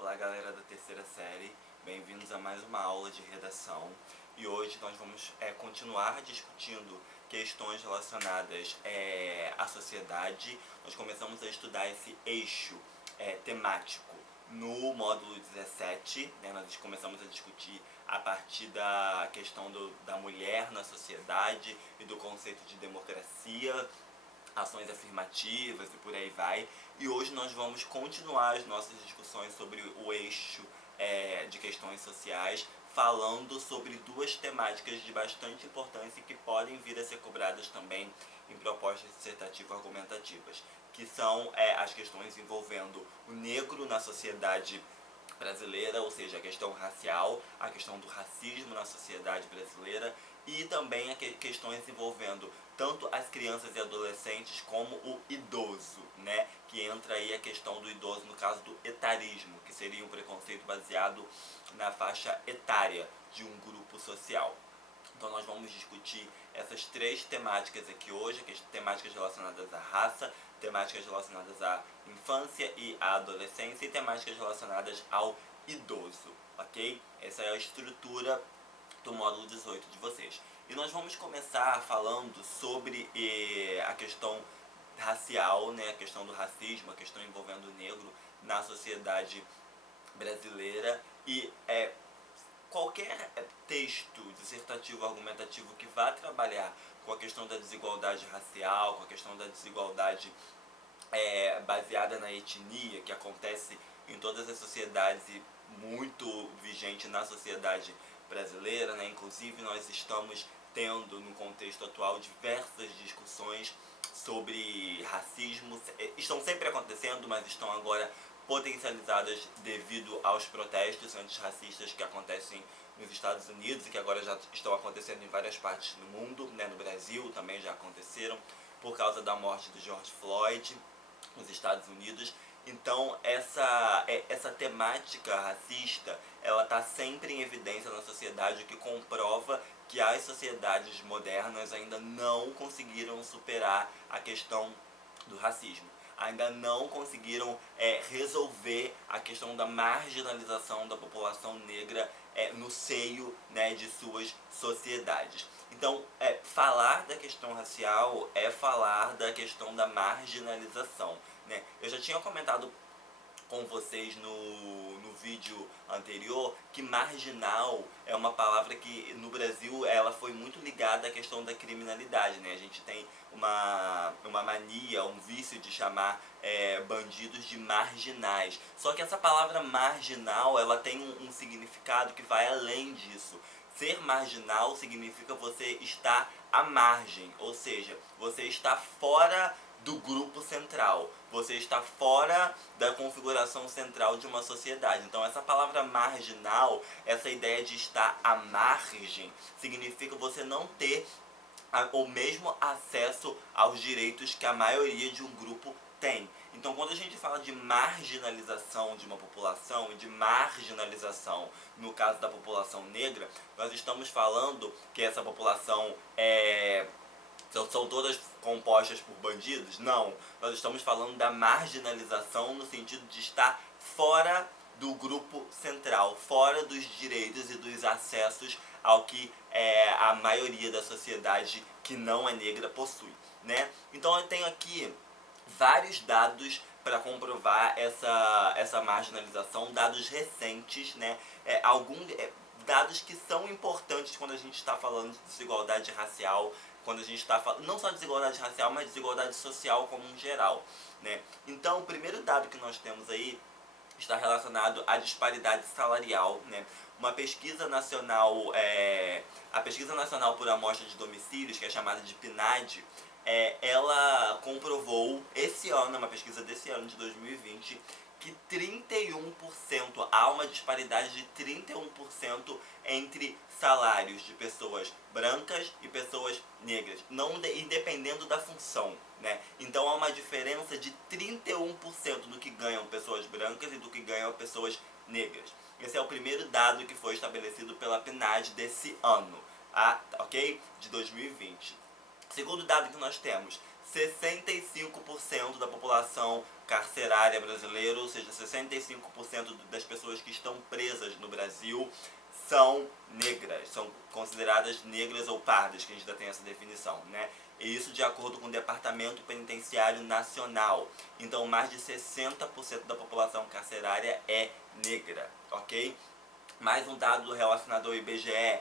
Olá galera da terceira série, bem-vindos a mais uma aula de redação. E hoje nós vamos continuar discutindo questões relacionadas à sociedade. Nós começamos a estudar esse eixo temático no módulo 17, né? Nós começamos a discutir a partir da questão da mulher na sociedade e do conceito de democracia, ações afirmativas e por aí vai. E hoje nós vamos continuar as nossas discussões sobre o eixo de questões sociais, falando sobre duas temáticas de bastante importância que podem vir a ser cobradas também em propostas dissertativo-argumentativas, que são as questões envolvendo o negro na sociedade brasileira, ou seja, a questão racial, a questão do racismo na sociedade brasileira, e também questões envolvendo tanto as crianças e adolescentes como o idoso, né? Que entra aí a questão do idoso no caso do etarismo, que seria um preconceito baseado na faixa etária de um grupo social. Então nós vamos discutir essas três temáticas aqui hoje, temáticas relacionadas à raça, temáticas relacionadas à infância e à adolescência e temáticas relacionadas ao idoso, ok? Essa é a estrutura do módulo 18 de vocês. E nós vamos começar falando sobre a questão racial, né? A questão do racismo, a questão envolvendo o negro na sociedade brasileira e qualquer texto dissertativo argumentativo que vá trabalhar com a questão da desigualdade racial, com a questão da desigualdade baseada na etnia, que acontece em todas as sociedades e muito vigente na sociedade brasileira, né? Inclusive nós estamos tendo no contexto atual diversas discussões sobre racismo, estão sempre acontecendo, mas estão agora potencializadas devido aos protestos antirracistas que acontecem nos Estados Unidos e que agora já estão acontecendo em várias partes do mundo, né? No Brasil também já aconteceram, por causa da morte do George Floyd nos Estados Unidos. Então essa temática racista, ela está sempre em evidência na sociedade, o que comprova que as sociedades modernas ainda não conseguiram superar a questão do racismo. Ainda não conseguiram resolver a questão da marginalização da população negra no seio, né, de suas sociedades. Então, falar da questão racial é falar da questão da marginalização, né? Eu já tinha comentado com vocês no vídeo anterior que marginal é uma palavra que no Brasil ela foi muito ligada à questão da criminalidade, né? A gente tem uma mania, um vício de chamar bandidos de marginais. Só que essa palavra marginal ela tem um significado que vai além disso. Ser marginal significa você estar à margem, ou seja, você está fora do grupo central, você está fora da configuração central de uma sociedade. Então essa palavra marginal, essa ideia de estar à margem, significa você não ter o mesmo acesso aos direitos que a maioria de um grupo tem. Então quando a gente fala de marginalização de uma população, e de marginalização no caso da população negra, nós estamos falando que essa população são todas compostas por bandidos? Não. Nós estamos falando da marginalização no sentido de estar fora do grupo central, fora dos direitos e dos acessos ao que a maioria da sociedade que não é negra possui, né? Então eu tenho aqui vários dados para comprovar essa marginalização, dados recentes, né? Dados que são importantes quando a gente está falando de desigualdade racial, quando a gente está falando não só desigualdade racial, mas desigualdade social como um geral, né? Então o primeiro dado que nós temos aí está relacionado à disparidade salarial, né? Uma pesquisa nacional, a Pesquisa Nacional por Amostra de Domicílios, que é chamada de PNAD, ela comprovou esse ano, uma pesquisa desse ano de 2020, que 31%, há uma disparidade de 31% entre salários de pessoas brancas e pessoas negras, e dependendo da função, né? Então há uma diferença de 31% do que ganham pessoas brancas e do que ganham pessoas negras. Esse é o primeiro dado que foi estabelecido pela PNAD desse ano, ok? De 2020. Segundo dado que nós temos, 65% da população carcerária brasileira, ou seja, 65% das pessoas que estão presas no Brasil são negras, são consideradas negras ou pardas, que a gente já tem essa definição, né? E isso de acordo com o Departamento Penitenciário Nacional. Então, mais de 60% da população carcerária é negra, ok? Mais um dado relacionado ao IBGE.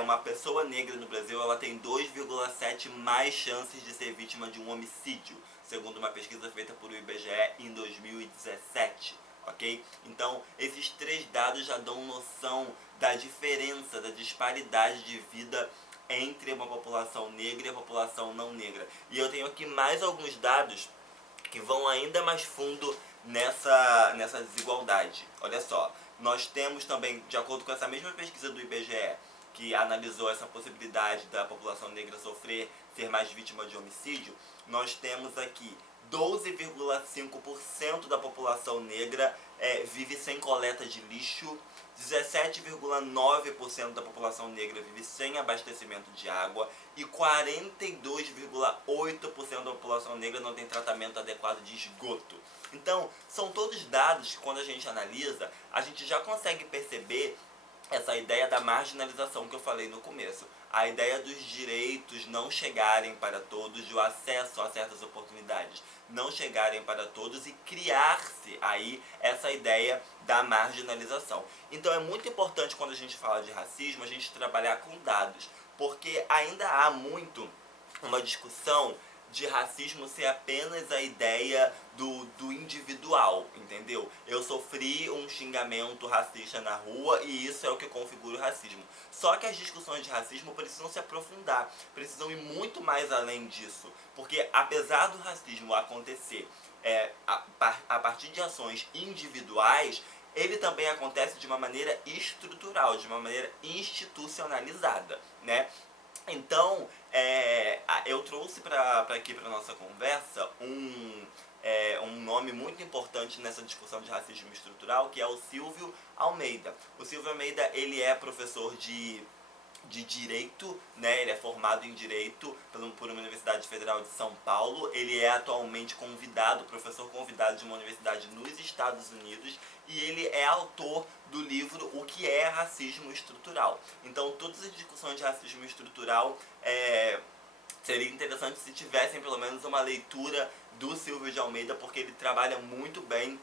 Uma pessoa negra no Brasil, ela tem 2,7 mais chances de ser vítima de um homicídio, segundo uma pesquisa feita por o IBGE em 2017, ok? Então, esses 3 dados já dão noção da diferença, da disparidade de vida entre uma população negra e a população não negra. E eu tenho aqui mais alguns dados que vão ainda mais fundo nessa desigualdade. Olha só, nós temos também, de acordo com essa mesma pesquisa do IBGE, que analisou essa possibilidade da população negra ser mais vítima de homicídio, nós temos aqui 12,5% da população negra vive sem coleta de lixo, 17,9% da população negra vive sem abastecimento de água e 42,8% da população negra não tem tratamento adequado de esgoto. Então, são todos dados que, quando a gente analisa, a gente já consegue perceber essa ideia da marginalização que eu falei no começo. A ideia dos direitos não chegarem para todos, de o acesso a certas oportunidades não chegarem para todos e criar-se aí essa ideia da marginalização. Então é muito importante, quando a gente fala de racismo, a gente trabalhar com dados, porque ainda há muito uma discussão de racismo ser apenas a ideia do individual, entendeu? Eu sofri um xingamento racista na rua e isso é o que configura o racismo. Só que as discussões de racismo precisam se aprofundar, precisam ir muito mais além disso, porque apesar do racismo acontecer a partir de ações individuais, ele também acontece de uma maneira estrutural, de uma maneira institucionalizada, né? Então, eu trouxe aqui para nossa conversa um nome muito importante nessa discussão de racismo estrutural, que é o Silvio Almeida. O Silvio Almeida, ele é professor de Direito, né? Ele é formado em Direito por uma Universidade Federal de São Paulo. Ele é atualmente professor convidado de uma universidade nos Estados Unidos, e ele é autor do livro O que é Racismo Estrutural. Então, todas as discussões de racismo estrutural seria interessante se tivessem pelo menos uma leitura do Silvio de Almeida, porque ele trabalha muito bem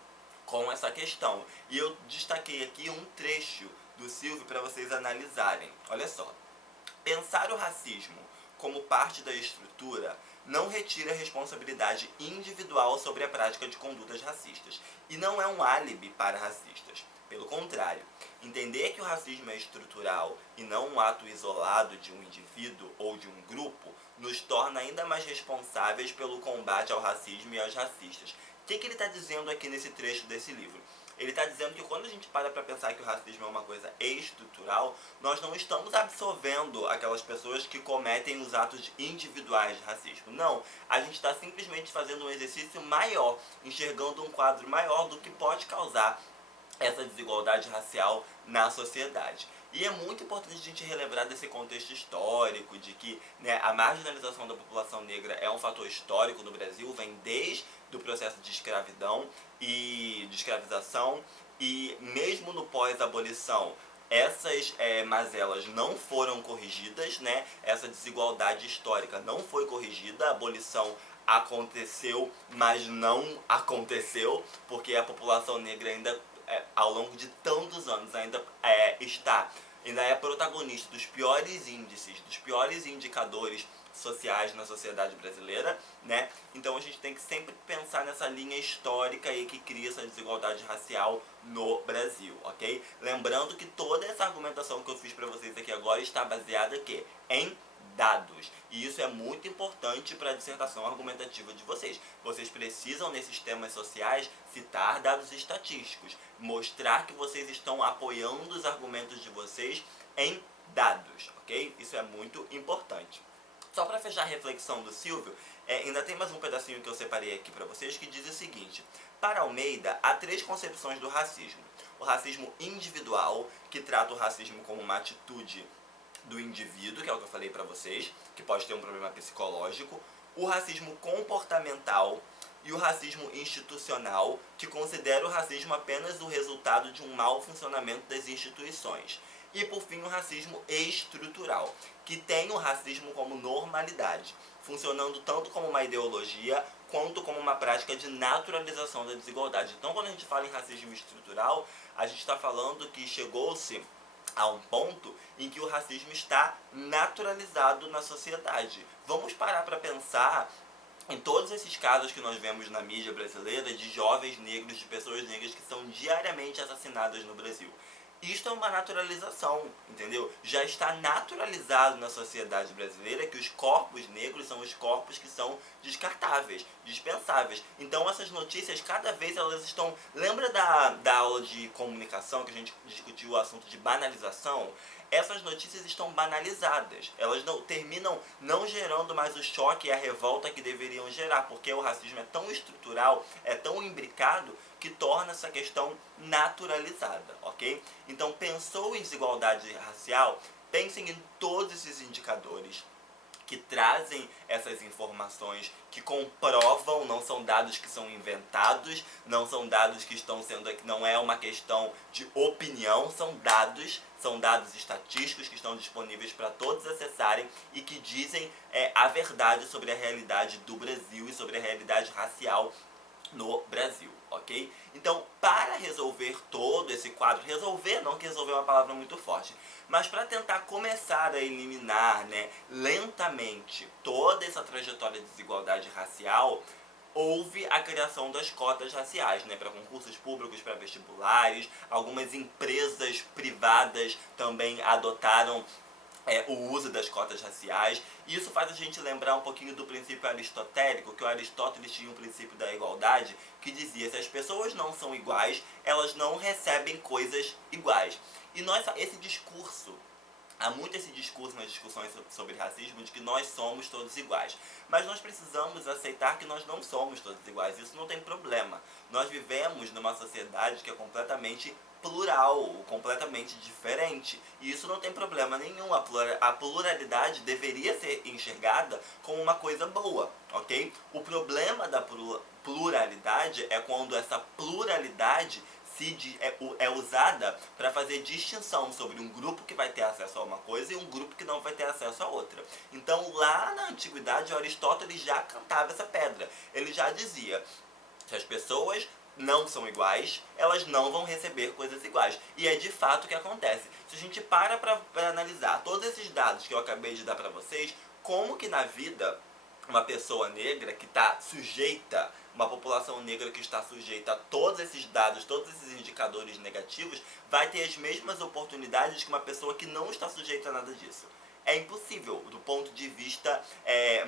com essa questão. E eu destaquei aqui um trecho do Silvio para vocês analisarem. Olha só. Pensar o racismo como parte da estrutura não retira a responsabilidade individual sobre a prática de condutas racistas e não é um álibi para racistas. Pelo contrário, entender que o racismo é estrutural e não um ato isolado de um indivíduo ou de um grupo nos torna ainda mais responsáveis pelo combate ao racismo e aos racistas. O que ele está dizendo aqui nesse trecho desse livro? Ele está dizendo que quando a gente para pensar que o racismo é uma coisa estrutural, nós não estamos absolvendo aquelas pessoas que cometem os atos individuais de racismo. Não, a gente está simplesmente fazendo um exercício maior, enxergando um quadro maior do que pode causar essa desigualdade racial na sociedade. E é muito importante a gente relembrar desse contexto histórico, de que, né, a marginalização da população negra é um fator histórico no Brasil, vem desde o processo de escravidão e de escravização, e mesmo no pós-abolição, essas mazelas não foram corrigidas, né? Essa desigualdade histórica não foi corrigida, a abolição aconteceu, mas não aconteceu, porque a população negra ainda ao longo de tantos anos ainda é protagonista dos piores índices, dos piores indicadores sociais na sociedade brasileira, né? Então a gente tem que sempre pensar nessa linha histórica aí que cria essa desigualdade racial no Brasil, ok? Lembrando que toda essa argumentação que eu fiz para vocês aqui agora está baseada aqui em dados. E isso é muito importante para a dissertação argumentativa de vocês. Vocês precisam, nesses temas sociais, citar dados estatísticos, mostrar que vocês estão apoiando os argumentos de vocês em dados, ok? Isso é muito importante. Só para fechar a reflexão do Silvio, ainda tem mais um pedacinho que eu separei aqui para vocês, que diz o seguinte: para Almeida, há 3 concepções do racismo. O racismo individual, que trata o racismo como uma atitude do indivíduo, que é o que eu falei pra vocês, que pode ter um problema psicológico. o racismo comportamental e o racismo institucional, que considera o racismo apenas o resultado de um mau funcionamento das instituições. E, por fim, o racismo estrutural, que tem o racismo como normalidade, funcionando tanto como uma ideologia quanto como uma prática de naturalização da desigualdade. Então, quando a gente fala em racismo estrutural, a gente está falando que chegou-se a um ponto em que o racismo está naturalizado na sociedade. Vamos parar para pensar em todos esses casos que nós vemos na mídia brasileira de jovens negros, de pessoas negras que são diariamente assassinadas no Brasil. Isto é uma naturalização, entendeu? Já está naturalizado na sociedade brasileira que os corpos negros são os corpos que são descartáveis, dispensáveis. Então essas notícias, cada vez elas estão... Lembra da aula de comunicação que a gente discutiu o assunto de banalização? Essas notícias estão banalizadas. Elas não terminam não gerando mais o choque e a revolta que deveriam gerar, porque o racismo é tão estrutural, é tão imbricado, que torna essa questão naturalizada, ok? Então, pensou em desigualdade racial? Pensem em todos esses indicadores que trazem essas informações, que comprovam, não são dados que são inventados, não são dados que estão sendo, não é uma questão de opinião, são dados estatísticos que estão disponíveis para todos acessarem e que dizem a verdade sobre a realidade do Brasil e sobre a realidade racial no Brasil, ok? Então, para resolver todo esse quadro, resolver, não que resolver é uma palavra muito forte, mas para tentar começar a eliminar, né, lentamente toda essa trajetória de desigualdade racial, houve a criação das cotas raciais, né, para concursos públicos, para vestibulares. Algumas empresas privadas também adotaram o uso das cotas raciais. E isso faz a gente lembrar um pouquinho do princípio aristotélico, que o Aristóteles tinha um princípio da igualdade, que dizia: se as pessoas não são iguais, elas não recebem coisas iguais. E esse discurso, há muito esse discurso nas discussões sobre racismo, de que nós somos todos iguais. Mas nós precisamos aceitar que nós não somos todos iguais. Isso não tem problema. Nós vivemos numa sociedade que é completamente plural, completamente diferente. E isso não tem problema nenhum. A pluralidade deveria ser enxergada como uma coisa boa, ok? O problema da pluralidade é quando essa pluralidade é usada para fazer distinção sobre um grupo que vai ter acesso a uma coisa e um grupo que não vai ter acesso a outra. Então, lá na antiguidade, Aristóteles já cantava essa pedra. Ele já dizia: se as pessoas não são iguais, elas não vão receber coisas iguais. E é de fato o que acontece. Se a gente para analisar todos esses dados que eu acabei de dar para vocês, como que na vida uma pessoa negra que está sujeita, uma população negra que está sujeita a todos esses dados, todos esses indicadores negativos, vai ter as mesmas oportunidades que uma pessoa que não está sujeita a nada disso? É impossível, do ponto de vista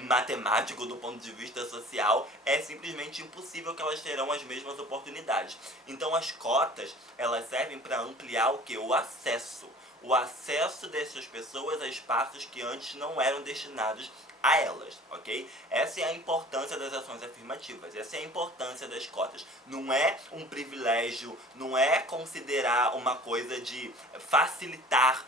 matemático, do ponto de vista social, é simplesmente impossível que elas terão as mesmas oportunidades. Então as cotas, elas servem para ampliar o que? O acesso. O acesso dessas pessoas a espaços que antes não eram destinados a elas, ok? Essa é a importância das ações afirmativas, essa é a importância das cotas. Não é um privilégio, não é considerar uma coisa de facilitar,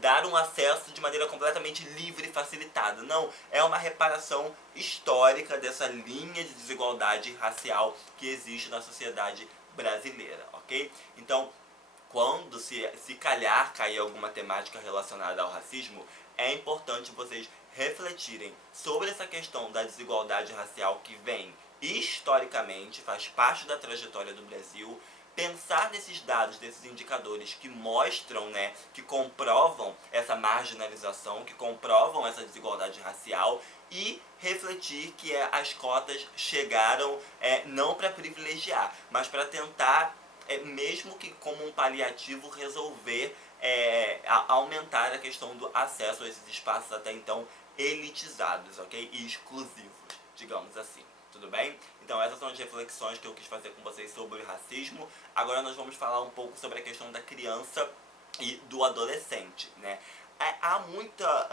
dar um acesso de maneira completamente livre e facilitada. Não, é uma reparação histórica dessa linha de desigualdade racial que existe na sociedade brasileira, ok? Então, quando se calhar cair alguma temática relacionada ao racismo, é importante vocês refletirem sobre essa questão da desigualdade racial que vem historicamente, faz parte da trajetória do Brasil, pensar nesses dados, nesses indicadores que mostram, né, que comprovam essa marginalização, que comprovam essa desigualdade racial, e refletir que as cotas chegaram não para privilegiar, mas para tentar, mesmo que como um paliativo, resolver aumentar a questão do acesso a esses espaços até então elitizados, ok? E exclusivos, digamos assim. Tudo bem? Então essas são as reflexões que eu quis fazer com vocês sobre o racismo. Agora nós vamos falar um pouco sobre a questão da criança e do adolescente, né? Há muita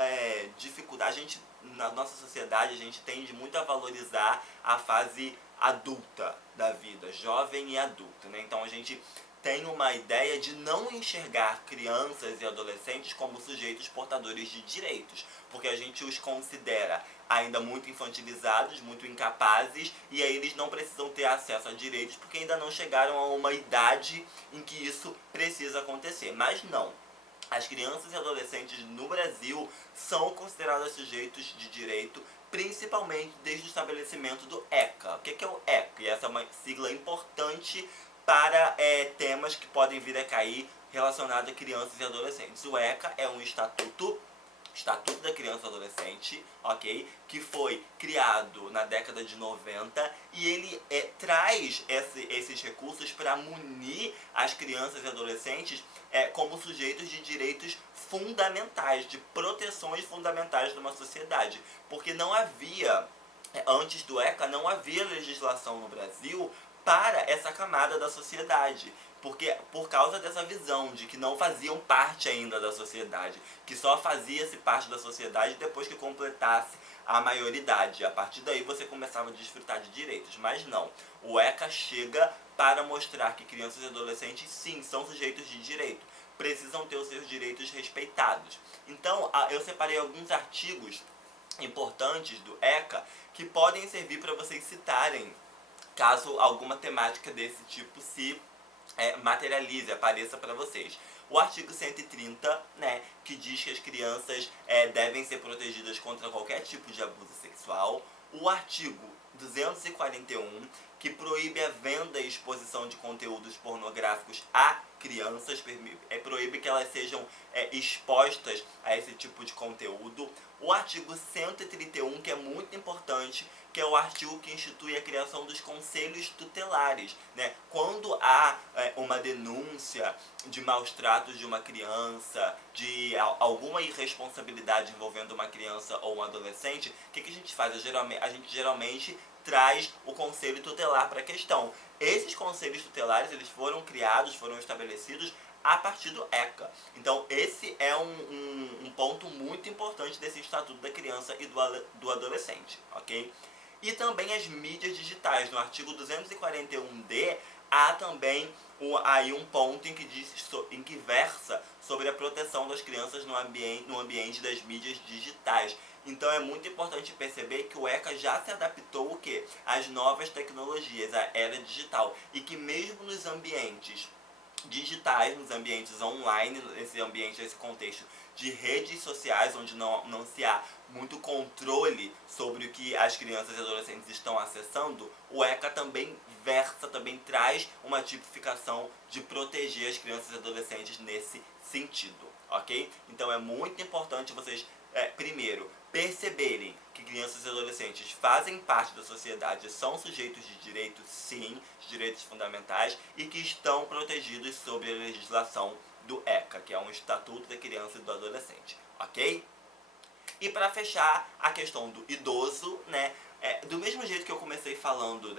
dificuldade, na nossa sociedade a gente tende muito a valorizar a fase adulta da vida, jovem e adulta, né? Então a gente tem uma ideia de não enxergar crianças e adolescentes como sujeitos portadores de direitos, porque a gente os considera ainda muito infantilizados, muito incapazes, e aí eles não precisam ter acesso a direitos porque ainda não chegaram a uma idade em que isso precisa acontecer. Mas não. As crianças e adolescentes no Brasil são consideradas sujeitos de direito, principalmente desde o estabelecimento do ECA. O que é o ECA? E essa é uma sigla importante para temas que podem vir a cair relacionados a crianças e adolescentes. O ECA é um Estatuto da Criança e Adolescente, ok? Que foi criado na década de 90 e ele traz esses recursos para munir as crianças e adolescentes como sujeitos de direitos fundamentais, de proteções fundamentais de uma sociedade. Porque não havia, antes do ECA, não havia legislação no Brasil para essa camada da sociedade. Porque, por causa dessa visão de que não faziam parte ainda da sociedade, que só fazia-se parte da sociedade depois que completasse a maioridade. A partir daí você começava a desfrutar de direitos, mas não. O ECA chega para mostrar que crianças e adolescentes, sim, são sujeitos de direito, precisam ter os seus direitos respeitados. Então, eu separei alguns artigos importantes do ECA que podem servir para vocês citarem, caso alguma temática desse tipo se materialize, apareça para vocês. O artigo 130, né, que diz que as crianças devem ser protegidas contra qualquer tipo de abuso sexual. O artigo 241, que proíbe a venda e exposição de conteúdos pornográficos a crianças, proíbe que elas sejam expostas a esse tipo de conteúdo. O artigo 131, que é muito importante, que é o artigo que institui a criação dos conselhos tutelares, né? Quando há uma denúncia de maus tratos de uma criança, de alguma irresponsabilidade envolvendo uma criança ou um adolescente, o que a gente faz? A gente geralmente traz o conselho tutelar para a questão. Esses conselhos tutelares, eles foram criados, foram estabelecidos a partir do ECA. Então, esse é um ponto muito importante desse Estatuto da Criança e do Adolescente, ok? E também as mídias digitais. No artigo 241D, há também aí um ponto em que versa sobre a proteção das crianças no ambiente das mídias digitais. Então é muito importante perceber que o ECA já se adaptou o quê? Às novas tecnologias, à era digital. E que mesmo nos ambientes digitais, nos ambientes online, nesse contexto de redes sociais, onde não se há muito controle sobre o que as crianças e adolescentes estão acessando, o ECA também também traz uma tipificação de proteger as crianças e adolescentes nesse sentido, ok? Então é muito importante vocês, primeiro, perceberem que crianças e adolescentes fazem parte da sociedade, são sujeitos de direitos, sim, de direitos fundamentais, e que estão protegidos sob a legislação do ECA, que é um Estatuto da Criança e do Adolescente, ok? E para fechar, a questão do idoso, né? Do mesmo jeito que eu comecei falando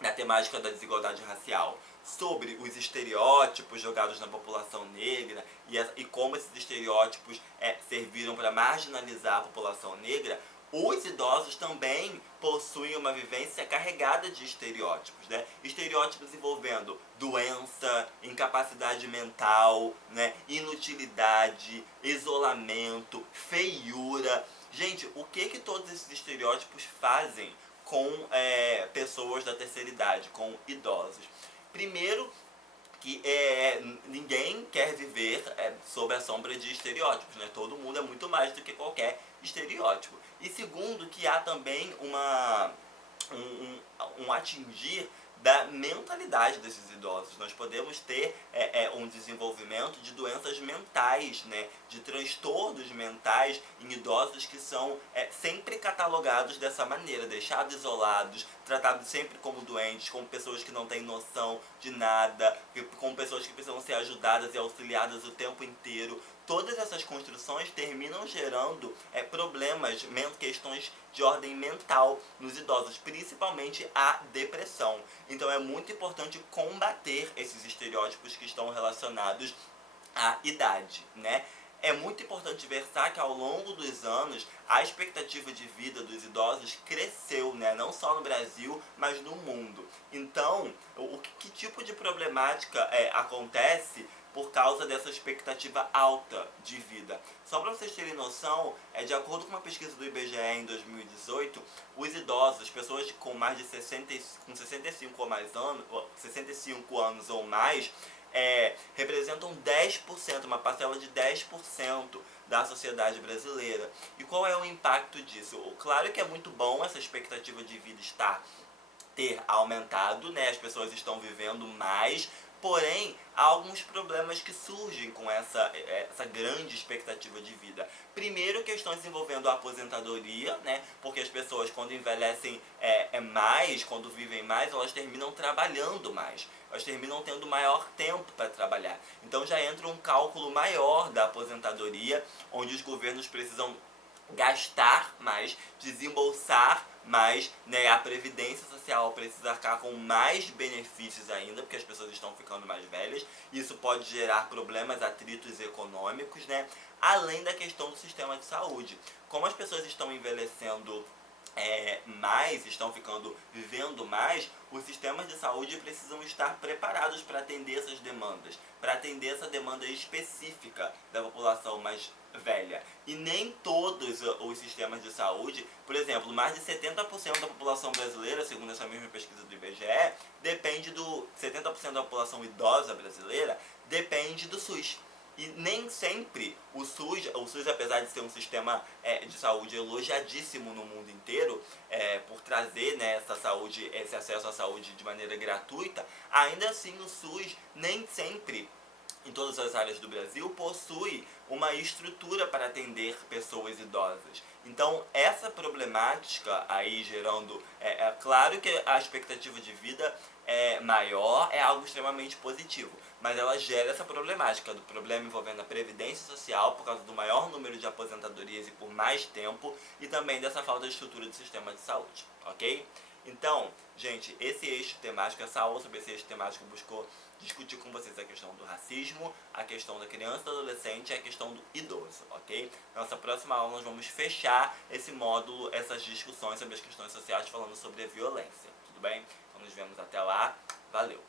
na temática da desigualdade racial, sobre os estereótipos jogados na população negra e como esses estereótipos serviram para marginalizar a população negra, os idosos também possuem uma vivência carregada de estereótipos, né? Estereótipos envolvendo doença, incapacidade mental, né? Inutilidade, isolamento, feiura. Gente, o que todos esses estereótipos fazem com pessoas da terceira idade, com idosos? Primeiro, que ninguém quer viver sob a sombra de estereótipos, né? Todo mundo é muito mais do que qualquer estereótipo. E segundo, que há também um atingir da mentalidade desses idosos. Nós podemos ter um desenvolvimento de doenças mentais, né, de transtornos mentais em idosos que são sempre catalogados dessa maneira, deixados isolados, tratados sempre como doentes, como pessoas que não têm noção de nada, como pessoas que precisam ser ajudadas e auxiliadas o tempo inteiro. Todas essas construções terminam gerando problemas, questões de ordem mental nos idosos, principalmente a depressão. Então é muito importante combater esses estereótipos que estão relacionados à idade, né? é muito importante versar que ao longo dos anos a expectativa de vida dos idosos cresceu, né? Não só no Brasil, mas no mundo. Então, que tipo de problemática acontece por causa dessa expectativa alta de vida? Só para vocês terem noção, de acordo com uma pesquisa do IBGE em 2018, os idosos, pessoas com mais de 65 ou mais anos, 65 anos ou mais, representam 10%, uma parcela de 10% da sociedade brasileira. E qual é o impacto disso? Claro que é muito bom essa expectativa de vida ter aumentado, né? As pessoas estão vivendo mais, porém há alguns problemas que surgem com essa grande expectativa de vida. Primeiro, questões envolvendo a aposentadoria, né? Porque as pessoas, quando envelhecem mais, quando vivem mais, elas terminam trabalhando mais. Elas terminam tendo maior tempo para trabalhar. Então já entra um cálculo maior da aposentadoria, onde os governos precisam gastar mais, desembolsar mais, né? A Previdência Social precisa arcar com mais benefícios ainda, porque as pessoas estão ficando mais velhas. Isso pode gerar problemas, atritos econômicos, né? Além da questão do sistema de saúde. Como as pessoas estão envelhecendo mais, estão vivendo mais, os sistemas de saúde precisam estar preparados para atender essas demandas, para atender essa demanda específica da população mais velha. E nem todos os sistemas de saúde, por exemplo, mais de 70% da população brasileira, segundo essa mesma pesquisa do IBGE, 70% da população idosa brasileira depende do SUS. E nem sempre o SUS, apesar de ser um sistema de saúde elogiadíssimo no mundo inteiro, por trazer, né, esse acesso à saúde de maneira gratuita, ainda assim o SUS nem sempre, em todas as áreas do Brasil, possui uma estrutura para atender pessoas idosas. Então, essa problemática aí gerando... claro que a expectativa de vida maior é algo extremamente positivo, mas ela gera essa problemática do problema envolvendo a previdência social por causa do maior número de aposentadorias e por mais tempo, e também dessa falta de estrutura do sistema de saúde, ok? Então, gente, esse eixo temático, essa aula sobre esse eixo temático buscou discutir com vocês a questão do racismo, a questão da criança e do adolescente e a questão do idoso, ok? Na nossa próxima aula nós vamos fechar esse módulo, essas discussões sobre as questões sociais falando sobre a violência, tudo bem? Então nos vemos até lá, valeu!